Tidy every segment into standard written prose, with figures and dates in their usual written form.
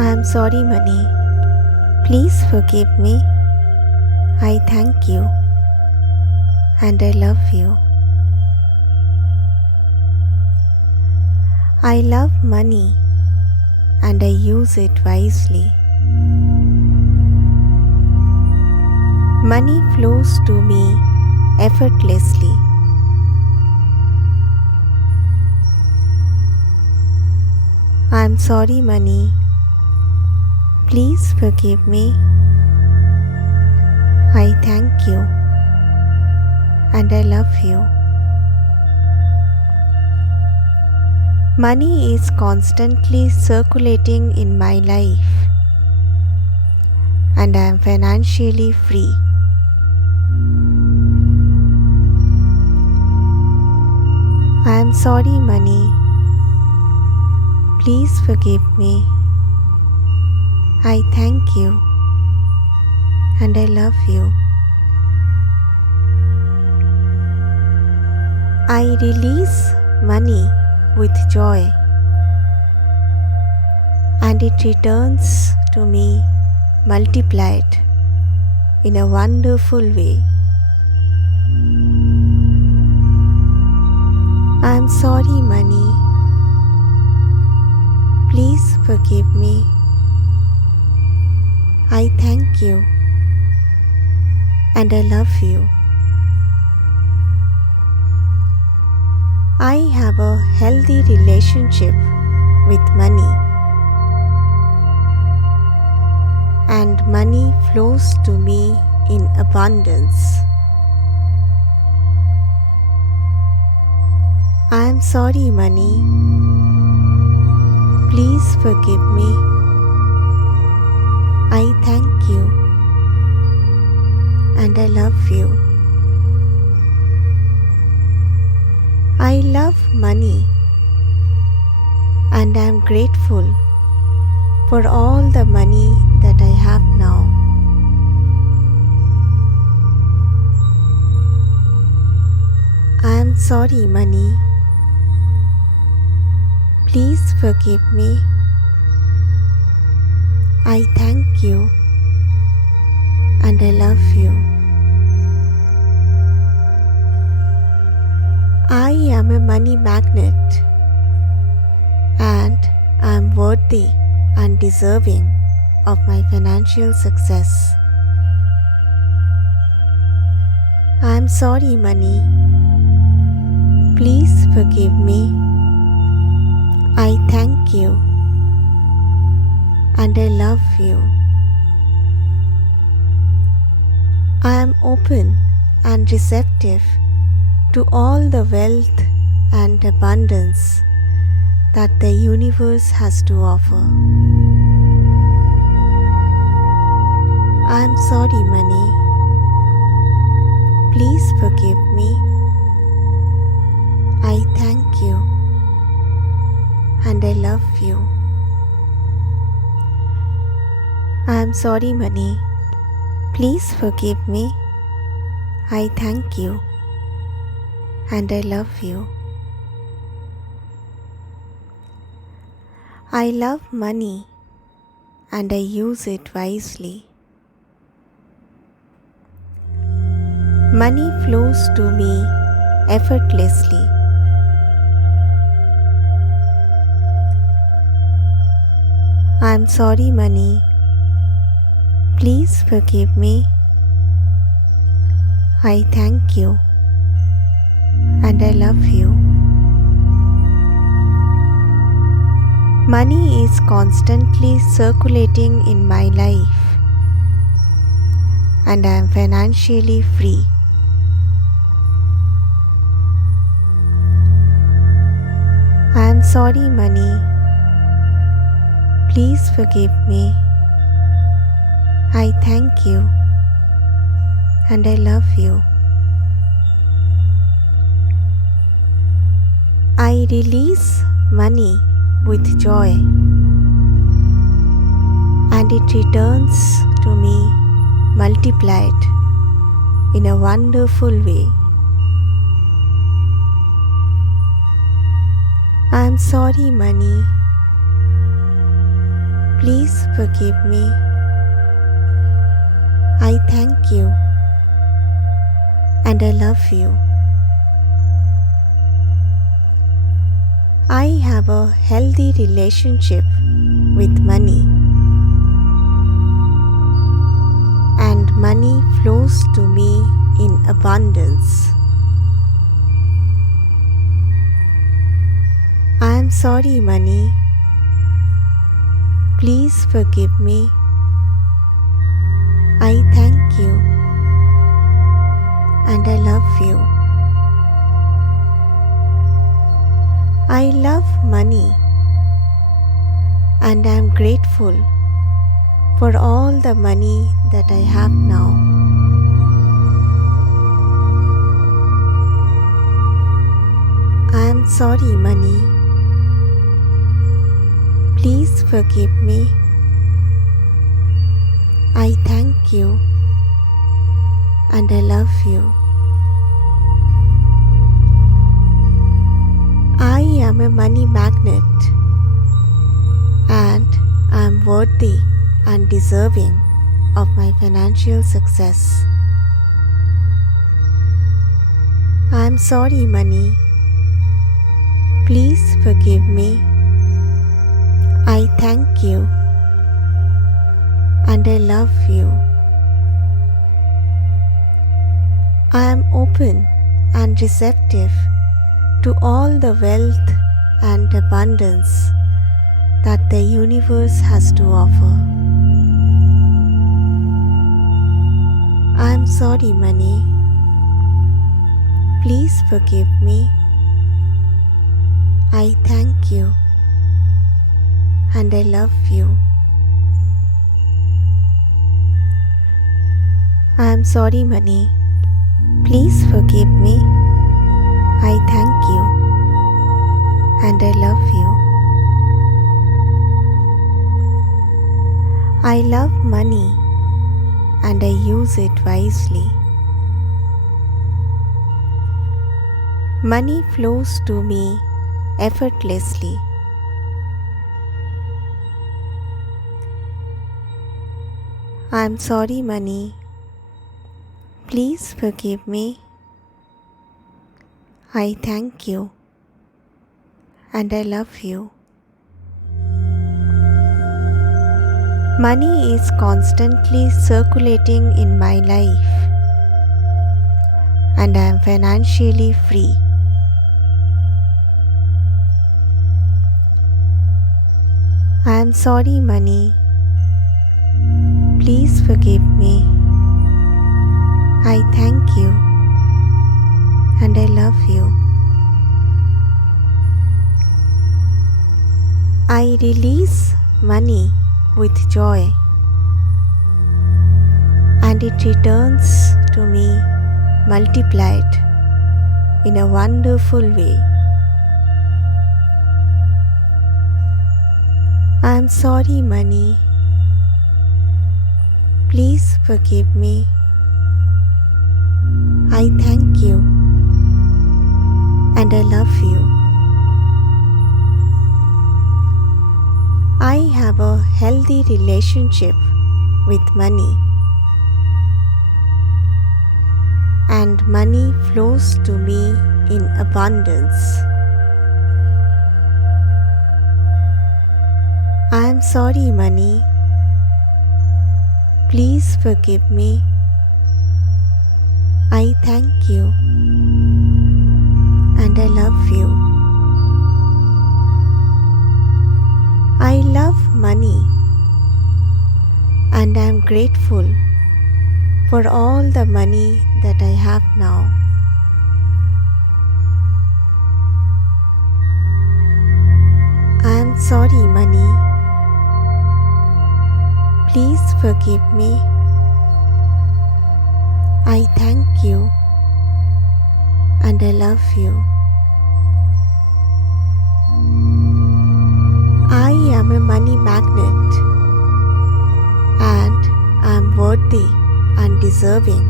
I'm sorry, money. Please forgive me. I thank you and I love you. I love money and I use it wisely. Money flows to me effortlessly. I'm sorry, money. Please forgive me. I thank you and I love you. Money is constantly circulating in my life and I am financially free. I am sorry, money. Please forgive me. I thank you and I love you. I release money with joy and it returns to me multiplied in a wonderful way. I am sorry, money. Please forgive me. I thank you and I love you. I have a healthy relationship with money and money flows to me in abundance. I am sorry, money. Please forgive me. I thank you and I love you. I love money and I am grateful for all the money that I have now. I am sorry, money. Please forgive me. I thank you and I love you. I am a money magnet and I am worthy and deserving of my financial success. I am sorry, money. Please forgive me. I thank you and I love you. I am open and receptive to all the wealth and abundance that the universe has to offer. I am sorry, money. Please forgive me. I thank you and I love you. I am sorry, money. Please forgive me. I thank you and I love you. I love money and I use it wisely. Money flows to me effortlessly. I am sorry, money. Please forgive me. I thank you and I love you. Money is constantly circulating in my life and I am financially free. I am sorry, money. Please forgive me. I thank you and I love you. I release money with joy and it returns to me multiplied in a wonderful way. I am sorry, money. Please forgive me. I thank you and I love you. I have a healthy relationship with money, and money flows to me in abundance. I am sorry, money. Please forgive me. I thank you and I love you. I love money and I am grateful for all the money that I have now. I am sorry, money. Please forgive me. I thank you and I love you. I am a money magnet and I am worthy and deserving of my financial success. I am sorry, money. Please forgive me. I thank you and I love you. I am open and receptive to all the wealth and abundance that the universe has to offer. I am sorry, money. Please forgive me. I thank you and I love you. I am sorry, money. Please forgive me. I thank you and I love you. I love money and I use it wisely. Money flows to me effortlessly. I am sorry, money. Please forgive me. I thank you and I love you. Money is constantly circulating in my life and I am financially free. I am sorry, money. Please forgive me. I thank you and I love you. I release money with joy and it returns to me multiplied in a wonderful way. I am sorry, money. Please forgive me. I thank you and I love you. I have a healthy relationship with money, and money flows to me in abundance. I am sorry, money. Please forgive me. I thank you and I love you. I love money and I am grateful for all the money that I have now. I am sorry, money. Please forgive me. I thank you and I love you. I am a money magnet and I am worthy and deserving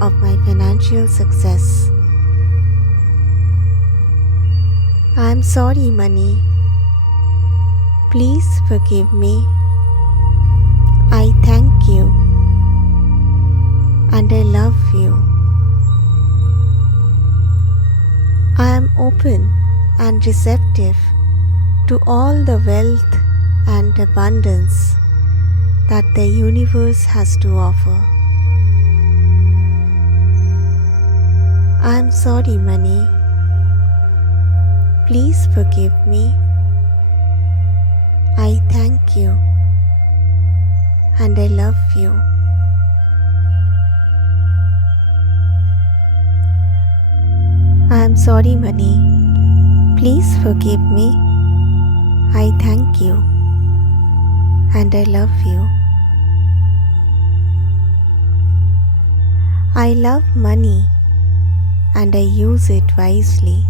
of my financial success. I am sorry, money. Please forgive me. I thank you and I love you. I am open and receptive to all the wealth and abundance that the universe has to offer. I am sorry, money. Please forgive me. I thank you and I love you. I am sorry, money. Please forgive me. I thank you and I love you. I love money and I use it wisely.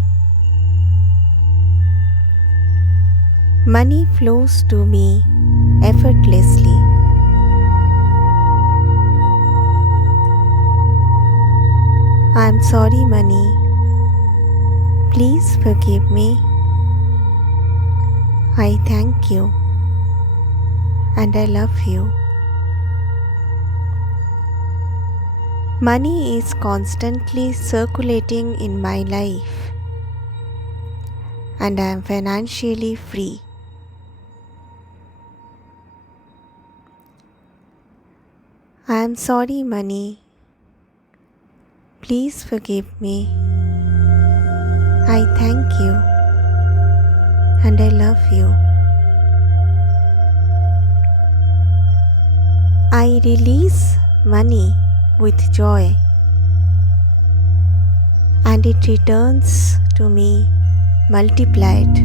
Money flows to me effortlessly. I am sorry, money. Please forgive me. I thank you and I love you. Money is constantly circulating in my life and I am financially free. I am sorry, money. Please forgive me. I thank you and I love you. I release money with joy and it returns to me multiplied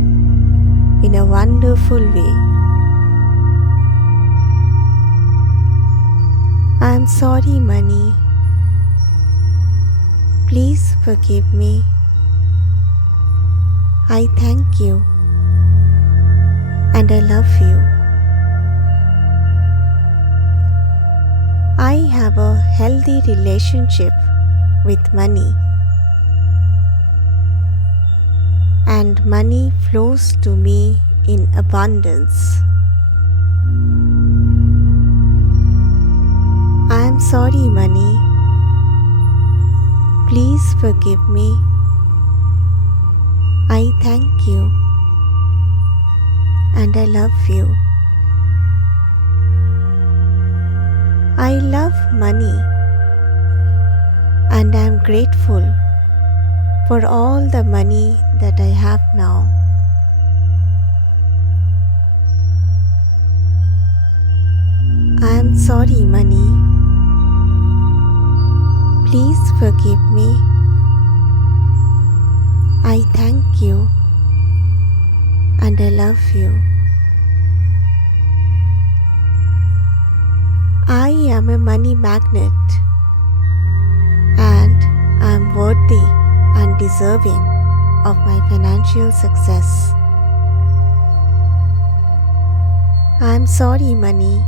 in a wonderful way. I am sorry, money. Please forgive me. I thank you and I love you. I have a healthy relationship with money and money flows to me in abundance. I am sorry, money. Please forgive me. I thank you and I love you. I love money and I am grateful for all the money that I have now. I am sorry, money. Please forgive me. I thank you and I love you. I am a money magnet and I am worthy and deserving of my financial success. I am sorry, money.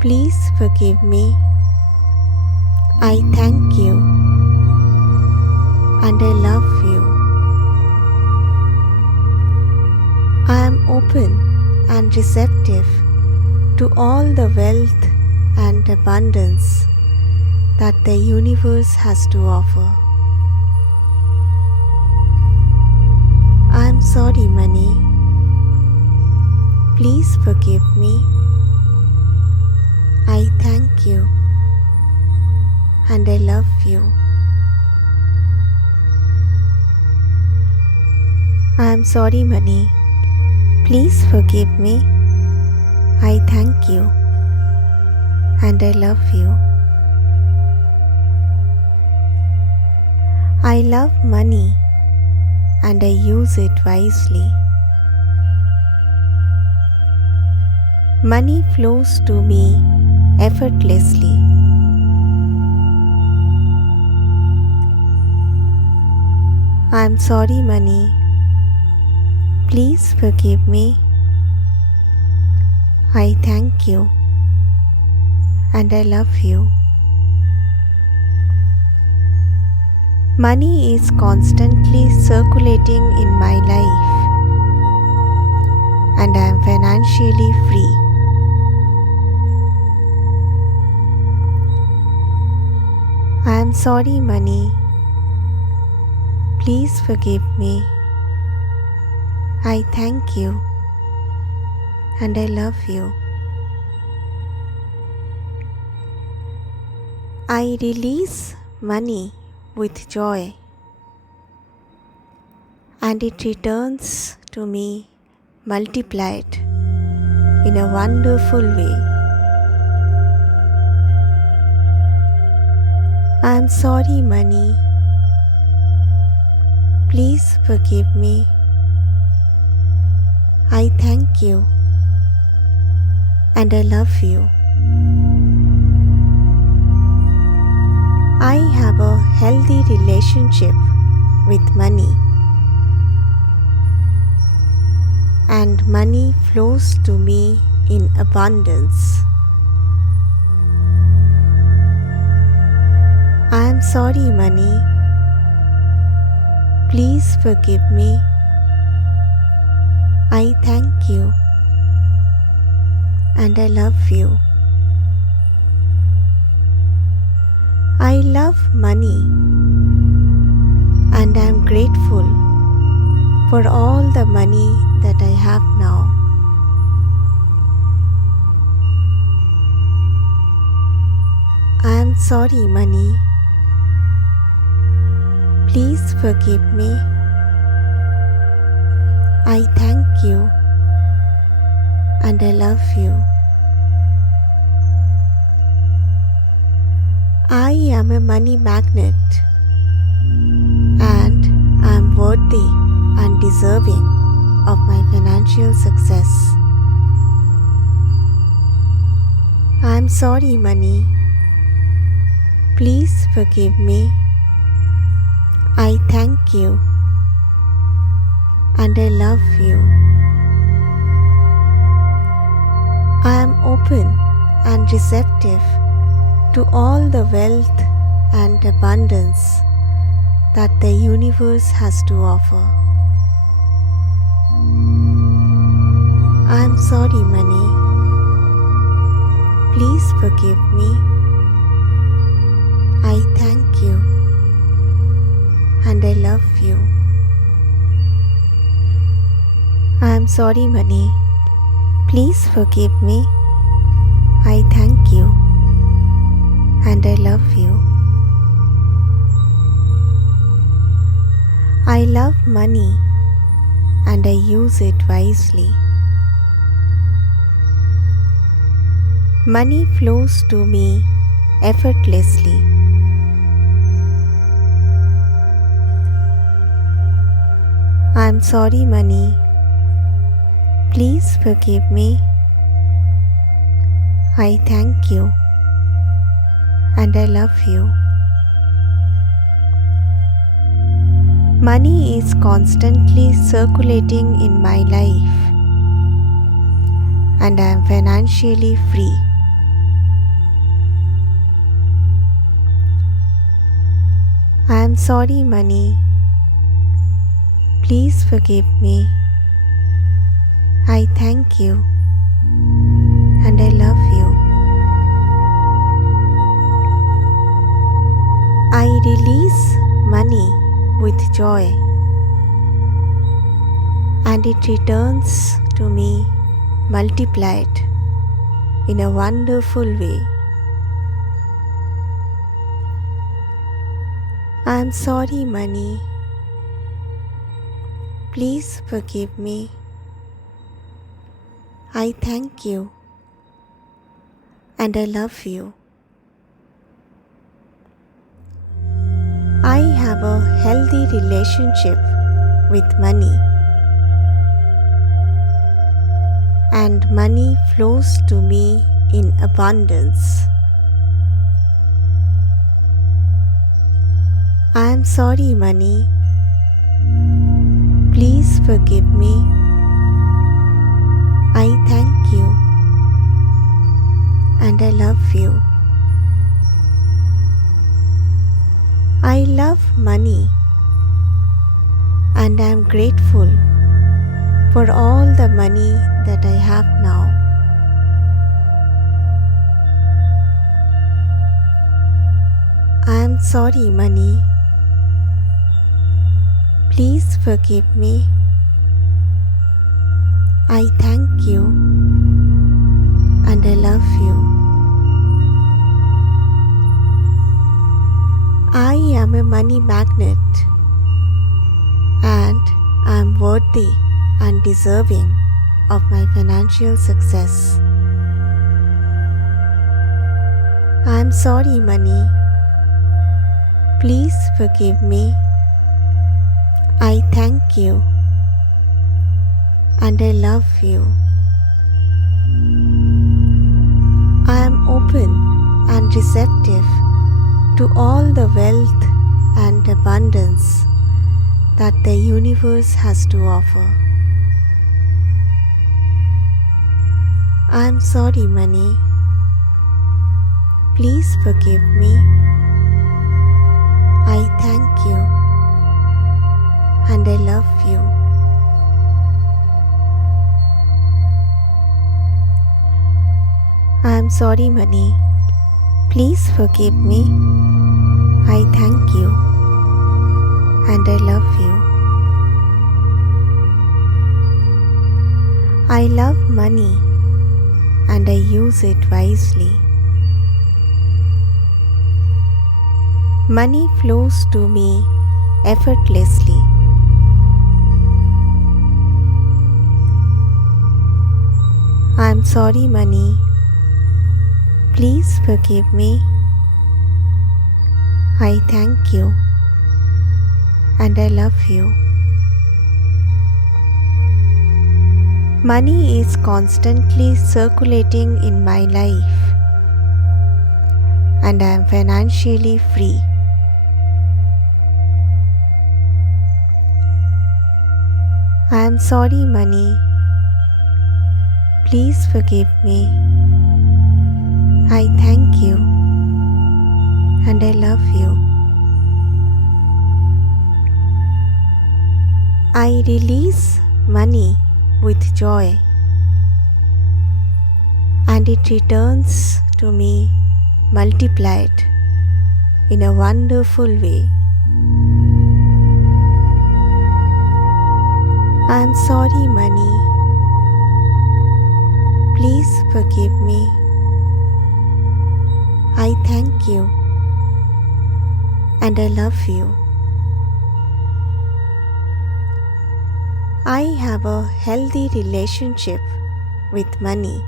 Please forgive me. I thank you and I love you. I am open and receptive to all the wealth and abundance that the universe has to offer. I am sorry, money. Please forgive me. I thank you and I love you. I am sorry, money. Please forgive me. I thank you and I love you. I love money and I use it wisely. Money flows to me effortlessly. I am sorry, money. Please forgive me. I thank you and I love you. Money is constantly circulating in my life and I am financially free. sorry, money. Please forgive me. I thank you and I love you. I release money with joy and it returns to me multiplied in a wonderful way. I am sorry, money. Please forgive me. I thank you and I love you. I have a healthy relationship with money, and money flows to me in abundance. I am sorry, money. Please forgive me. I thank you and I love you. I love money and I am grateful for all the money that I have now. I am sorry, money. Please forgive me. I thank you and I love you. I am a money magnet and I am worthy and deserving of my financial success. I am sorry, money. Please forgive me. I thank you and I love you. I am open and receptive to all the wealth and abundance that the universe has to offer. I am sorry, money. Please forgive me. I thank you and I love you. I am sorry, money. Please forgive me. I thank you and I love you. I love money and I use it wisely. Money flows to me effortlessly. I am sorry, money. Please forgive me. I thank you and I love you. Money is constantly circulating in my life and I am financially free. I am sorry, money. Please forgive me. I thank you and I love you. I release money with joy and it returns to me multiplied in a wonderful way. I am sorry, money. Please forgive me. I thank you and I love you. I have a healthy relationship with money, and money flows to me in abundance. I am sorry, money. Please forgive me. I thank you and I love you. I love money and I am grateful for all the money that I have now. I am sorry, money. Please forgive me. I thank you and I love you. I am a money magnet and I am worthy and deserving of my financial success. I am sorry, money. Please forgive me. I thank you and I love you. I am open and receptive to all the wealth and abundance that the universe has to offer. I am sorry, money. Please forgive me. I thank you and I love you. I am sorry, money. Please forgive me. I thank you and I love you. I love money and I use it wisely. Money flows to me effortlessly. I am sorry, money. Please forgive me. I thank you and I love you. Money is constantly circulating in my life and I am financially free. I am sorry, money. Please forgive me. I thank you and I love you. I release money with joy and it returns to me multiplied in a wonderful way. I am sorry, money. Please forgive me. I thank you and I love you. I have a healthy relationship with money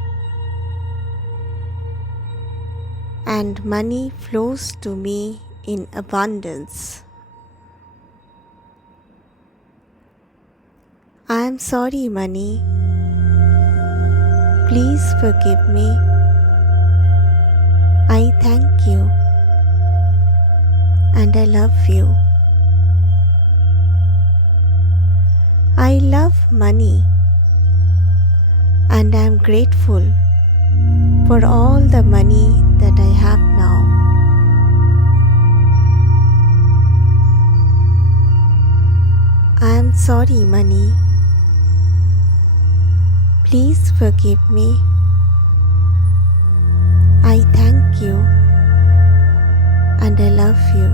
and money flows to me in abundance. I am sorry, money. Please forgive me. I thank you and I love you. I love money and I am grateful for all the money that I have now. I am sorry, money. Please forgive me. I thank you and I love you.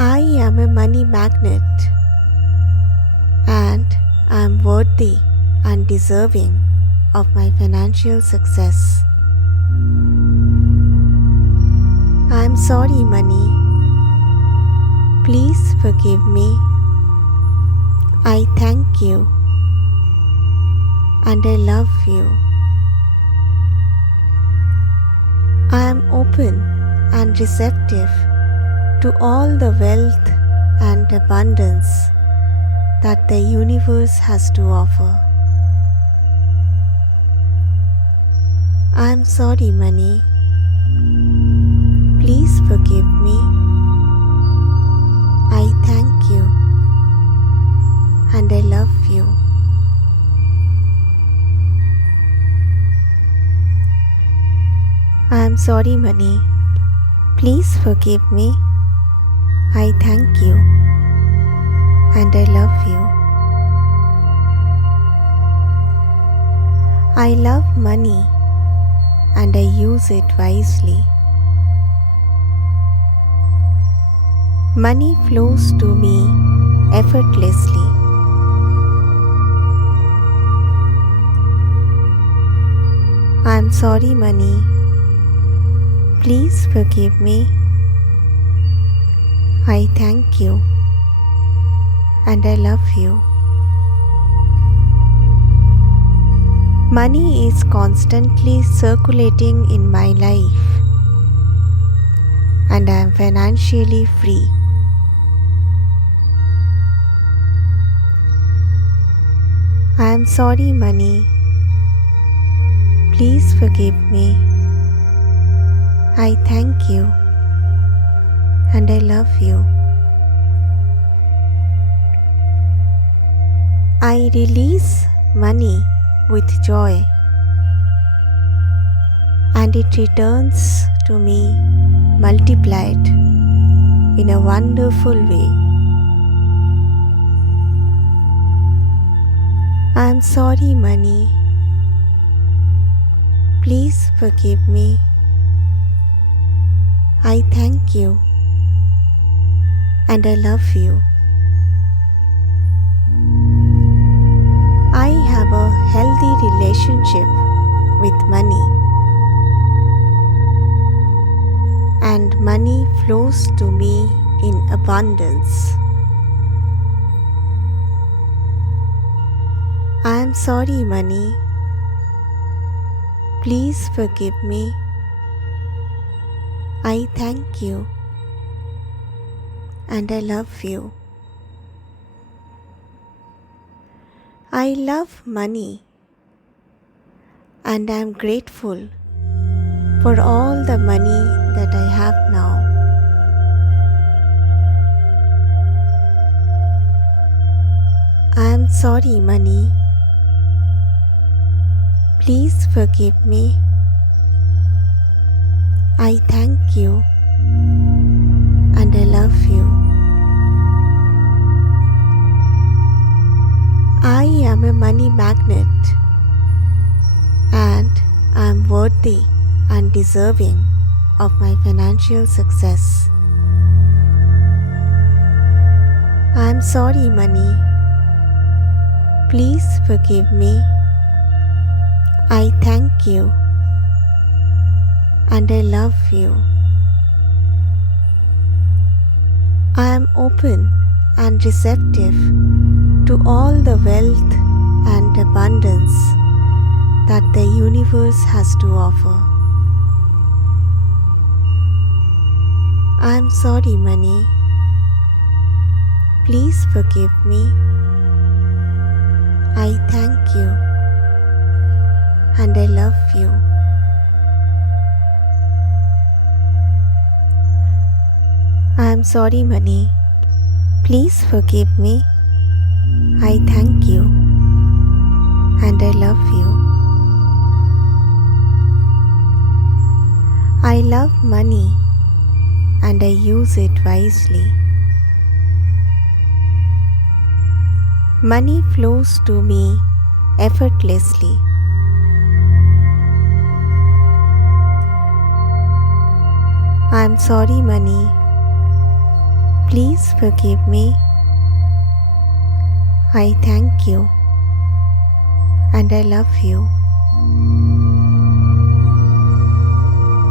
I am a money magnet and I am worthy and deserving of my financial success. I am sorry, money. Please forgive me. I thank you and I love you. I am open and receptive to all the wealth and abundance that the universe has to offer. I am sorry, money. Please forgive me. I thank you and I love you. I am sorry, money. Please forgive me. I thank you and I love you. I love money and I use it wisely. Money flows to me effortlessly. I'm sorry, money. Please forgive me. I thank you and I love you. Money is constantly circulating in my life and I am financially free. I am sorry, money. Please forgive me. I thank you and I love you. I release money with joy and it returns to me multiplied in a wonderful way. I am sorry, money. Please forgive me. I thank you and I love you. I have a healthy relationship with money and money flows to me in abundance. I am sorry, money. Please forgive me. I thank you and I love you. I love money and I am grateful for all the money that I have now. I am sorry, money. Please forgive me. I thank you and I love you. I am a money magnet and I am worthy and deserving of my financial success. I am sorry, money. Please forgive me. I thank you and I love you. I am open and receptive to all the wealth and abundance that the universe has to offer. I am sorry, money. Please forgive me. I thank you and I love you. I am sorry, money. Please forgive me. I thank you and I love you. I love money and I use it wisely. Money flows to me effortlessly. I am sorry, money. Please forgive me. I thank you and I love you.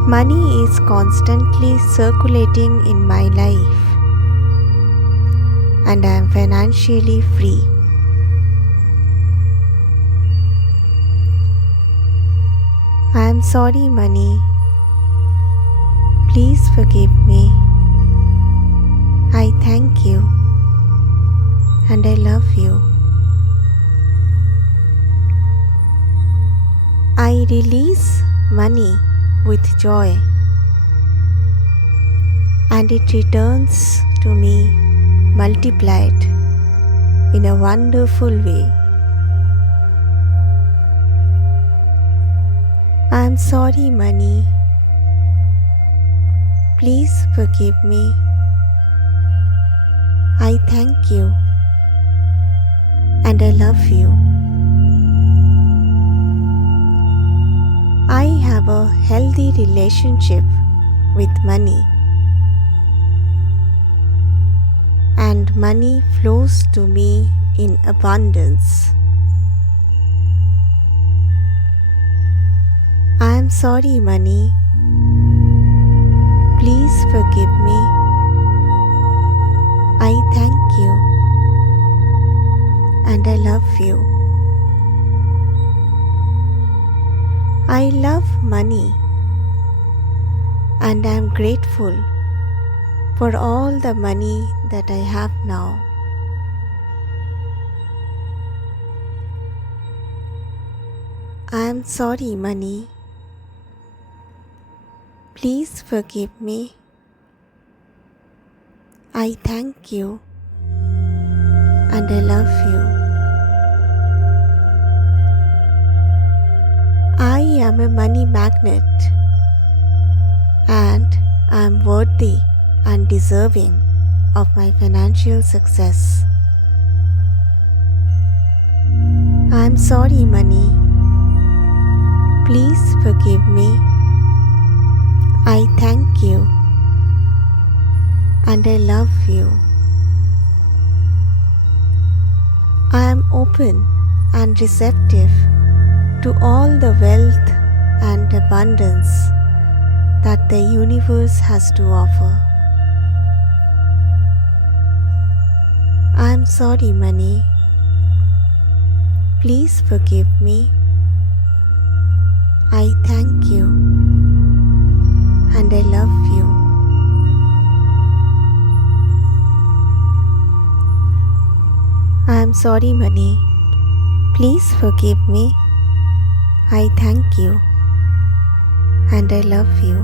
Money is constantly circulating in my life and I am financially free. I am sorry, money. Please forgive me. I thank you and I love you. I release money with joy and it returns to me multiplied in a wonderful way. I am sorry, money. Please forgive me. I thank you and I love you. I have have a healthy relationship with money, and money flows to me in abundance. I am sorry, money. Please forgive me. I thank you and I love you. I love money and I am grateful for all the money that I have now. I am sorry, money. Please forgive me. I thank you and I love you. I am a money magnet and I am worthy and deserving of my financial success. I am sorry, money. Please forgive me. I thank you and I love you. I am open and receptive to all the wealth and abundance that the universe has to offer. I am sorry, money. Please forgive me. I thank you and I love you. I am sorry, money. Please forgive me. I thank you and I love you.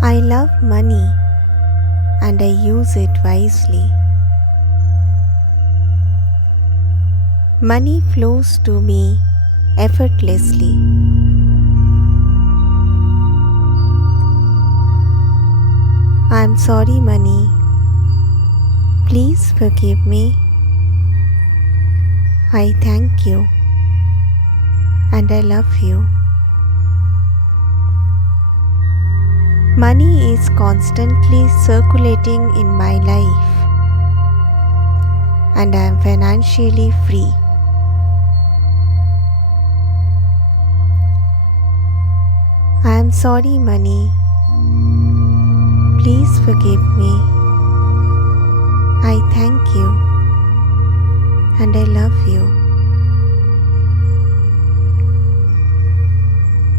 I love money and I use it wisely. Money flows to me effortlessly. I am sorry, money. Please forgive me. I thank you and I love you. Money is constantly circulating in my life and I am financially free. I am sorry, money. Please forgive me. I thank you and I love you.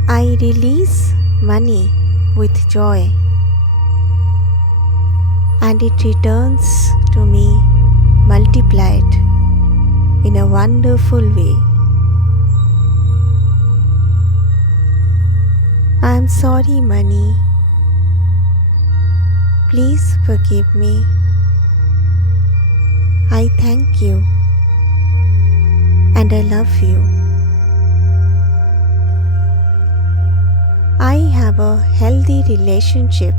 I release money with joy and it returns to me multiplied in a wonderful way. I am sorry, money. Please forgive me. I thank you and I love you. I have a healthy relationship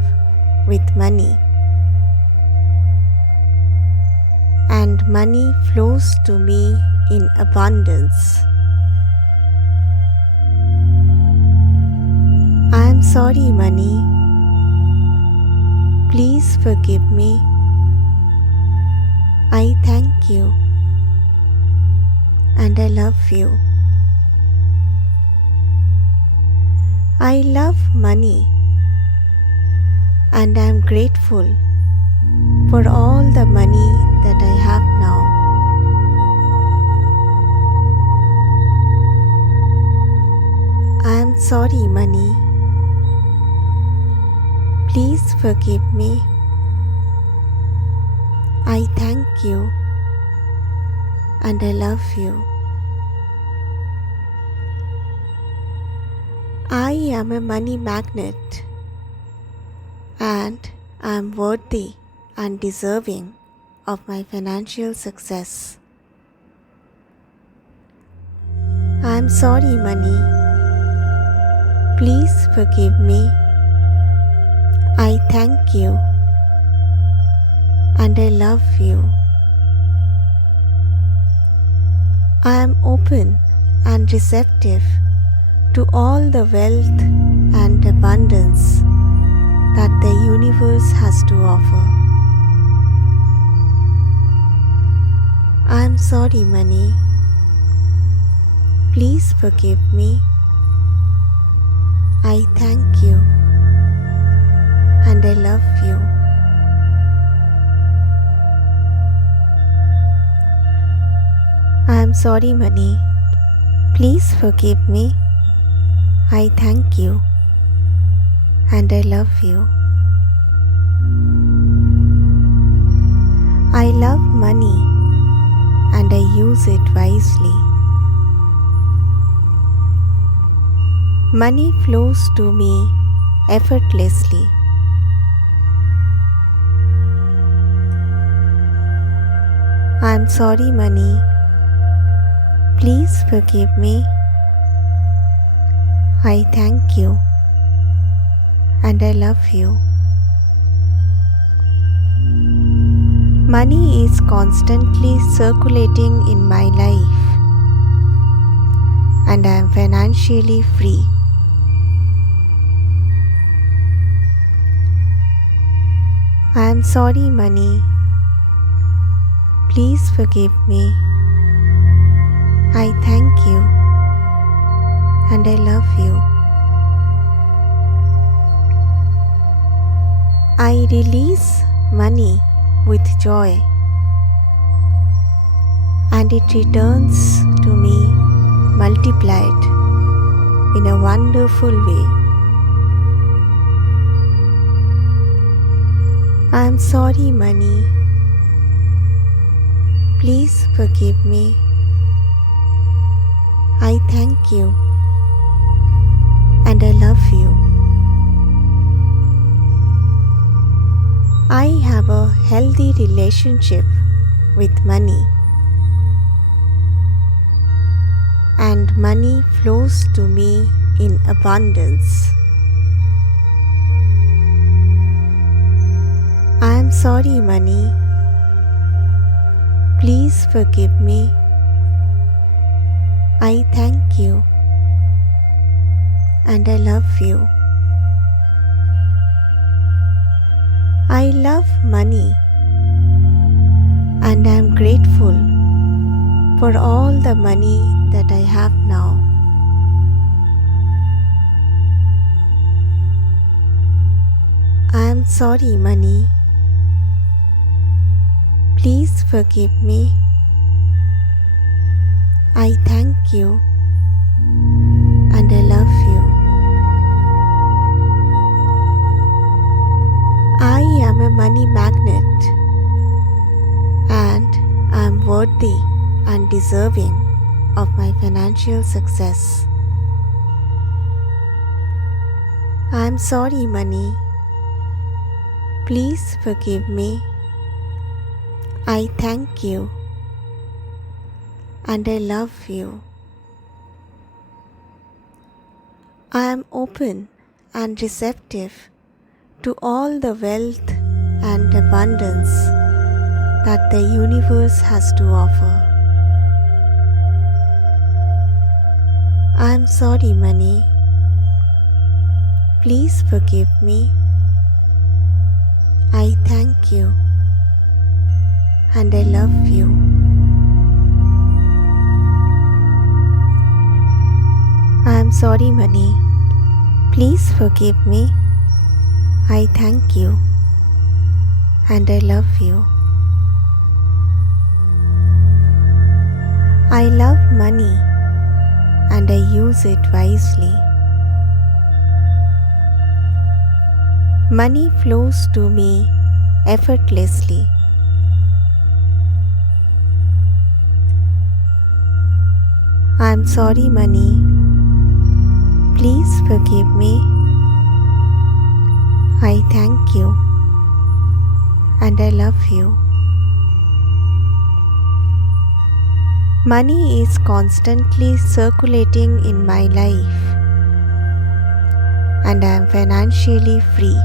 with money and money flows to me in abundance. I am sorry, money. Please forgive me. I thank you and I love you. I love money and I am grateful for all the money that I have now. I am sorry, money. Please forgive me. I thank you and I love you. I am a money magnet and I am worthy and deserving of my financial success. I am sorry, money. Please forgive me. I thank you and I love you. I am open and receptive to all the wealth and abundance that the universe has to offer. I'm sorry, money. Please forgive me. I thank you and I love you. I'm sorry, money. Please forgive me. I thank you and I love you. I love money and I use it wisely. Money flows to me effortlessly. I'm sorry, money. Please forgive me. I thank you and I love you. Money is constantly circulating in my life and I am financially free. I am sorry, money. Please forgive me. I thank you and I love you. I release money with joy and it returns to me multiplied in a wonderful way. I am sorry, money. Please forgive me. I thank you and I love you. I have a healthy relationship with money and money flows to me in abundance. I am sorry, money. Please forgive me. I thank you and I love you. I love money and I am grateful for all the money that I have now. I am sorry, money. Please forgive me. I thank you and I love you. I am a money magnet and I am worthy and deserving of my financial success. I am sorry, money. Please forgive me. I thank you and I love you. I am open and receptive to all the wealth and abundance that the universe has to offer. I am sorry, money. Please forgive me. I thank you and I love you. I am sorry, money. Please forgive me. I thank you and I love you. I love money and I use it wisely. Money flows to me effortlessly. I am sorry, money. Please forgive me. I thank you and I love you. Money is constantly circulating in my life and I am financially free.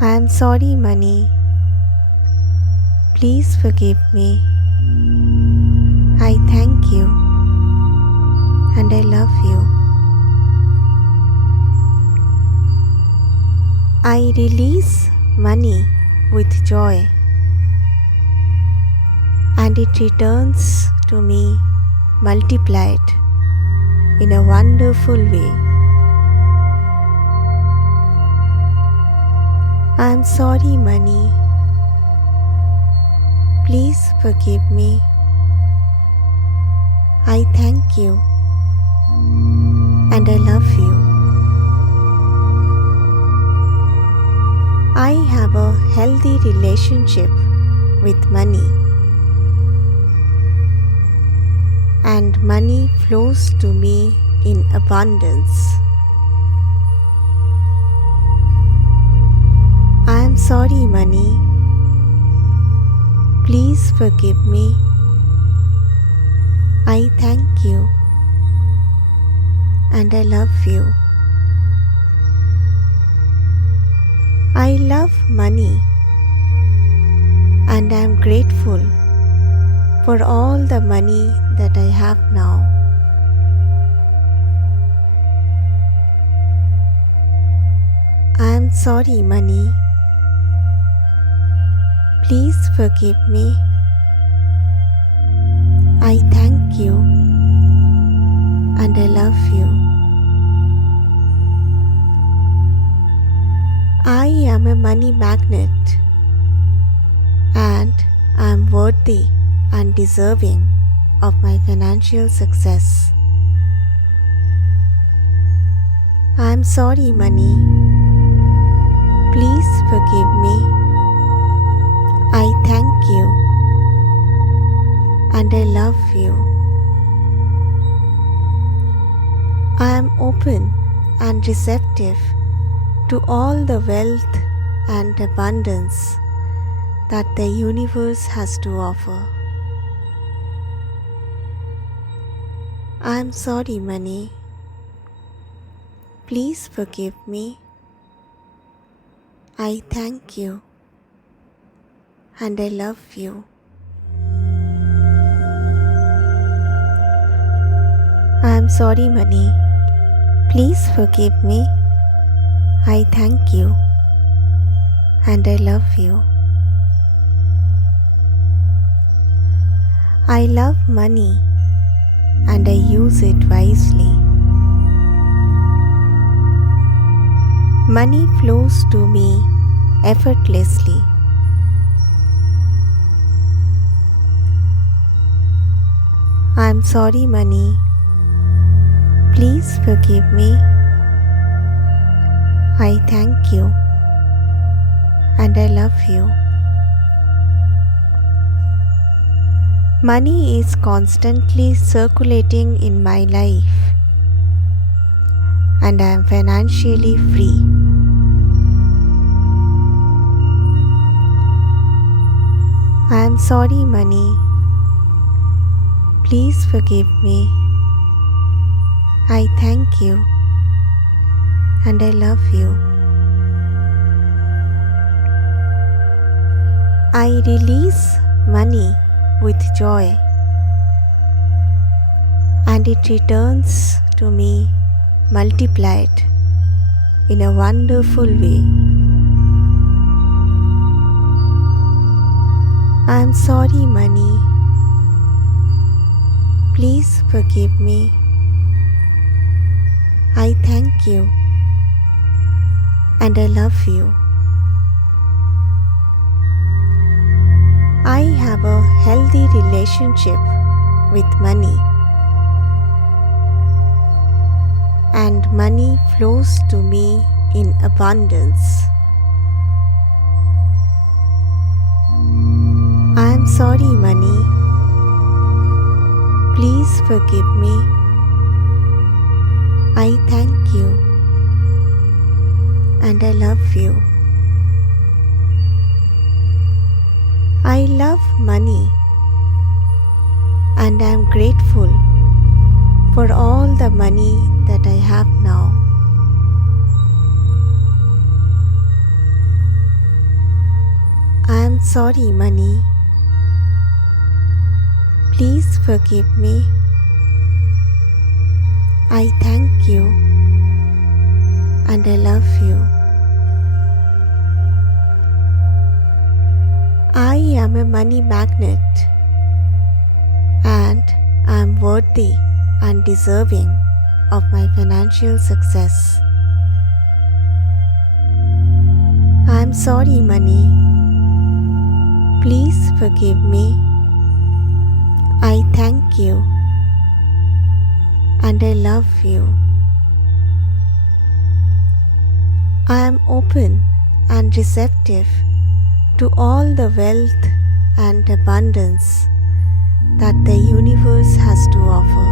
I am sorry, money. Please forgive me. I thank you and I love you. I release money with joy and it returns to me multiplied in a wonderful way. I am sorry, money. Please forgive me. I thank you and I love you. I have a healthy relationship with money, and money flows to me in abundance. I am sorry, money. Please forgive me. I thank you and I love you. I love money and I am grateful for all the money that I have now. I am sorry, money. Please forgive me. I thank you and I love you. I am a money magnet and I am worthy and deserving of my financial success. I am sorry, money. Please forgive me. I thank you and I love you. I am open and receptive to all the wealth and abundance that the universe has to offer. I am sorry, money. Please forgive me. I thank you and I love you. I am sorry, money. Please forgive me. I thank you and I love you. I love money and I use it wisely. Money flows to me effortlessly. I am sorry, money. Please forgive me. I thank you and I love you. Money is constantly circulating in my life and I am financially free. I am sorry, money. Please forgive me. I thank you and I love you. I release money with joy and it returns to me multiplied in a wonderful way. I am sorry, money. Please forgive me. I thank you and I love you. I have a healthy relationship with money, and money flows to me in abundance. I am sorry, money. Please forgive me. I thank you and I love you. I love money and I am grateful for all the money that I have now. I am sorry, money. Please forgive me. I thank you and I love you. I am a money magnet and I am worthy and deserving of my financial success. I am sorry, money. Please forgive me. I thank you and I love you. I am open and receptive to all the wealth and abundance that the universe has to offer.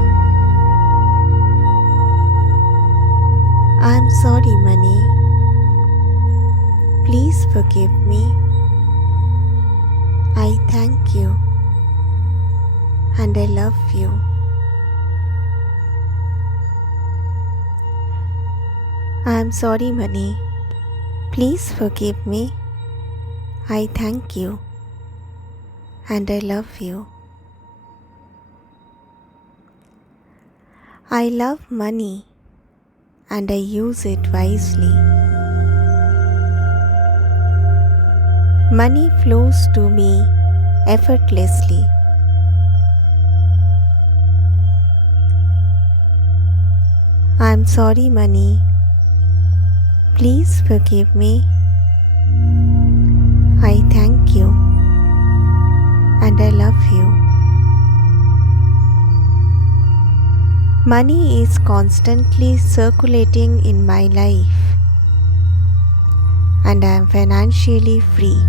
I am sorry, money. Please forgive me. I thank you and I love you. I am sorry, money. Please forgive me. I thank you and I love you. I love money and I use it wisely. Money flows to me effortlessly. I am sorry, money. Please forgive me. I thank you and I love you. Money is constantly circulating in my life and I am financially free.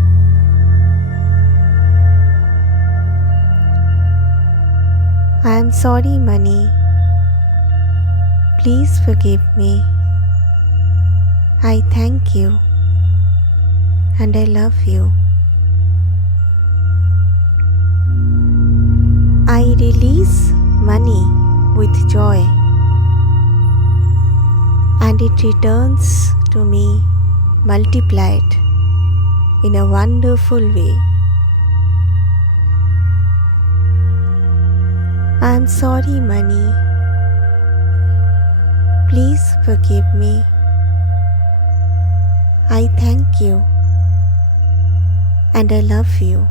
I am sorry, money. Please forgive me. I thank you and I love you. I release money with joy and it returns to me multiplied in a wonderful way. I am sorry, money. Please forgive me. I thank you and I love you.